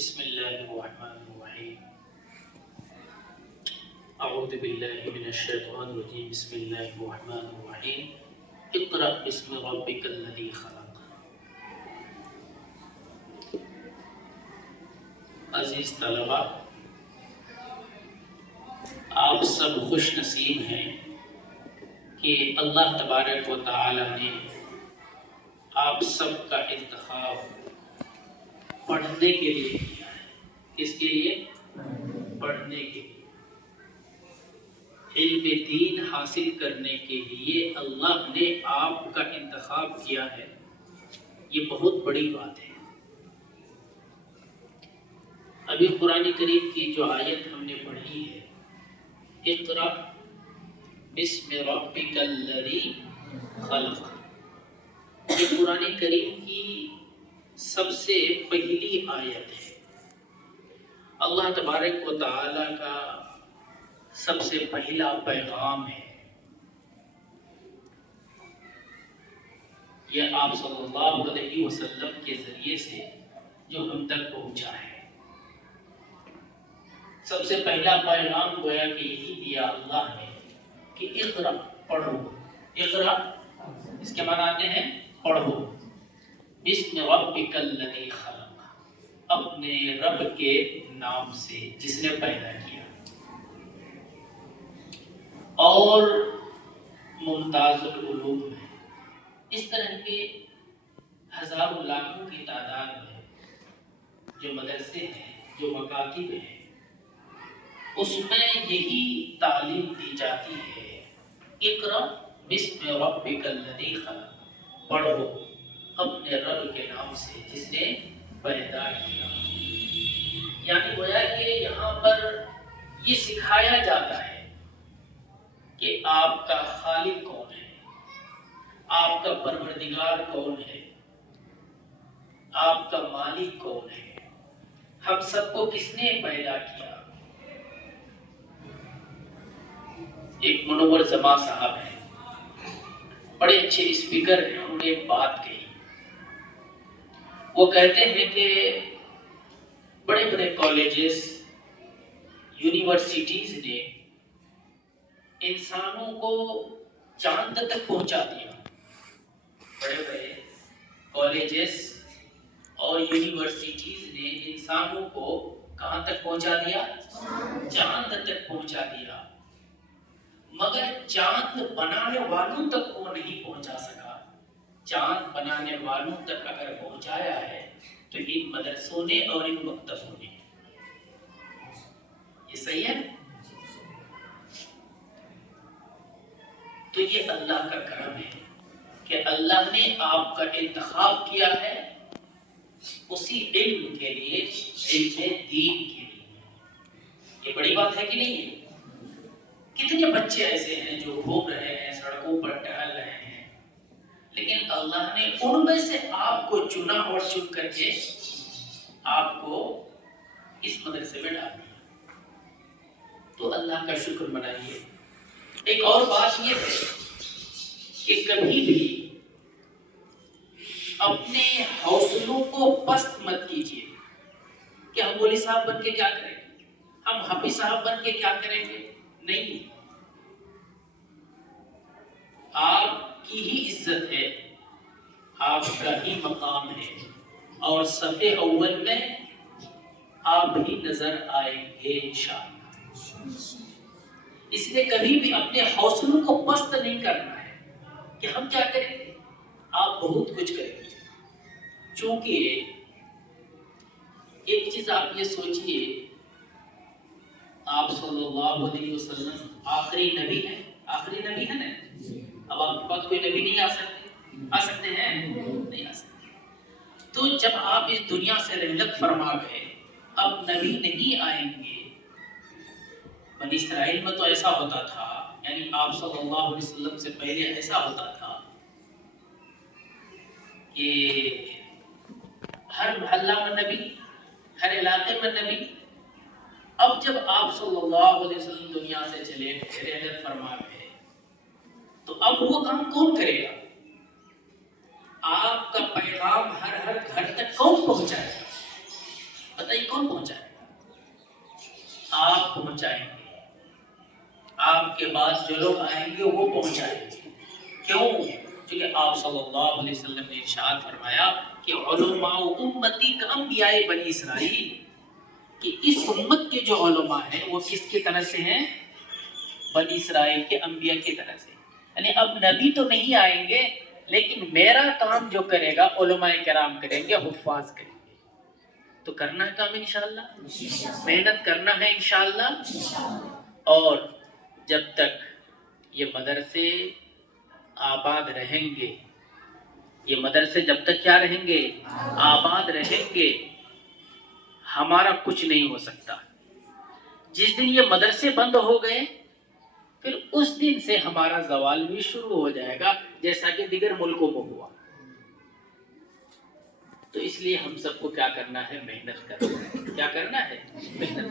بسم اللہ الرحمن الرحیم اعوذ باللہ من الشیطان الرجیم بسم اللہ الرحمن الرحیم اقرأ بسم ربک الذی خلق۔ عزیز طلبہ، آپ سب خوش نصیب ہیں کہ اللہ تبارک و تعالی نے آپ سب کا انتخاب پڑھنے کے لیے کیا ہے۔ کس کے لیے؟ پڑھنے کے لیے، علم دین حاصل کرنے کے لیے اللہ نے آپ کا انتخاب کیا ہے۔ یہ بہت بڑی بات ہے۔ ابھی قرآن کریم کی جو آیت ہم نے پڑھی ہے، اقرأ بسم ربک الذی خلق، یہ قرآن کریم کی سب سے پہلی آیت ہے۔ اللہ تبارک و تعالی کا سب سے پہلا پیغام ہے۔ یہ آپ صلی اللہ علیہ وسلم کے ذریعے سے جو ہم تک پہنچا ہے، سب سے پہلا پیغام گویا کہ یہی دیا اللہ نے کہ اقرأ، پڑھو۔ اقرأ اس کے معنی آتے ہیں پڑھو۔ بسم ربک الذی خلق، اپنے رب کے نام سے جس نے پیدا کیا۔ اور ممتاز العلوم ہے، اس طرح کے ہزاروں لاکھوں کی تعداد میں جو مدرسے ہیں، جو مکاتب ہیں، اس میں یہی تعلیم دی جاتی ہے، اقرأ بسم ربک الذی خلق، پڑھو اپنے رب کے نام سے جس نے پیدا کیا۔ یعنی گویا کہ یہاں پر یہ سکھایا جاتا ہے کہ آپ کا خالق کون ہے، آپ کا پروردگار کون ہے، آپ کا مالک کون ہے، ہم سب کو کس نے پیدا کیا۔ ایک منور زمان صاحب ہیں، بڑے اچھے اسپیکر ہیں، انہوں نے ایک بات کہی۔ وہ کہتے ہیں کہ بڑے بڑے کالجز، یونیورسٹیز نے انسانوں کو چاند تک پہنچا دیا۔ بڑے بڑے کالجز اور یونیورسٹیز نے انسانوں کو کہاں تک پہنچا دیا؟ چاند تک پہنچا دیا، مگر چاند بنانے والوں تک وہ نہیں پہنچا سکا۔ چاند بنانے والوں تک اگر پہنچایا ہے تو ان مدرسوں نے اور ان مکتبوں نے۔ یہ صحیح ہے؟ تو یہ اللہ کا کرم ہے کہ اللہ نے آپ کا انتخاب کیا ہے اسی علم کے لیے، علم دین کے لیے۔ یہ بڑی بات ہے کہ نہیں ہے؟ کتنے بچے ایسے ہیں جو گھوم رہے ہیں، سڑکوں پر ٹہل رہے ہیں، لیکن اللہ نے ان میں سے آپ کو چنا اور چن کر کے آپ کو اس مدرسے میں ڈال دیا۔ تو اللہ کا شکر منائیے۔ ایک اور بات یہ ہے کہ کبھی بھی اپنے حوصلوں کو پست مت کیجیے کہ ہم مولوی صاحب بن کے کیا کریں گے، ہم حافظ صاحب بن کے کیا کریں گے۔ نہیں، آپ کی ہی عزت ہے، آپ کا ہی مقام ہے، اور صف اول میں آپ ہی نظر آئیں گے انشاءاللہ۔ اس لیے کبھی بھی اپنے حوصلوں کو پست نہیں کرنا ہے کہ ہم کیا کریں گے۔ آپ بہت کچھ کریں گے، چونکہ ایک چیز آپ یہ سوچئے، آپ صلی اللہ علیہ وسلم آخری نبی ہیں، آخری نبی ہے نا۔ اب آپ کے پاس کوئی نبی نہیں آ سکتے ہیں، نہیں آ سکتے۔ تو جب آپ اس دنیا سے رحلت فرما گئے، اب نبی نہیں آئیں گے۔ بنی اسرائیل میں تو ایسا ہوتا تھا، یعنی آپ صلی اللہ علیہ وسلم سے پہلے ایسا ہوتا تھا کہ ہر محلہ میں نبی، ہر علاقے میں نبی۔ اب جب آپ صلی اللہ علیہ وسلم دنیا سے چلے گئے، رحلت فرما گئے، تو اب وہ کام کون کرے گا؟ آپ کا پیغام ہر گھر تک کون پہنچائے گا؟ بتائیے کون آپ پہنچائیں گے، آپ کے بعد جو لوگ آئیں گے وہ پہنچائیں گے۔ کیوں؟ کیونکہ آپ صلی اللہ علیہ وسلم نے ارشاد فرمایا کہ علماء امتی کا انبیاء بنی اسرائیل، کہ اس امت کے جو علماء ہیں وہ کس کی طرح سے ہیں؟ بنی اسرائیل کے انبیاء کی طرح سے۔ یعنی اب نبی تو نہیں آئیں گے، لیکن میرا کام جو کرے گا علماء کرام کریں گے، حفاظ کریں گے۔ تو کرنا ہے کام انشاءاللہ، محنت کرنا ہے انشاءاللہ۔ اور جب تک یہ مدرسے آباد رہیں گے، یہ مدرسے جب تک کیا رہیں گے؟ آباد رہیں گے، ہمارا کچھ نہیں ہو سکتا۔ جس دن یہ مدرسے بند ہو گئے، پھر اس دن سے ہمارا زوال بھی شروع ہو جائے گا، جیسا کہ دیگر ملکوں میں ہوا۔ تو اس لیے ہم سب کو کیا کرنا ہے؟ محنت کرنا ہے۔ کیا کرنا ہے؟ محنت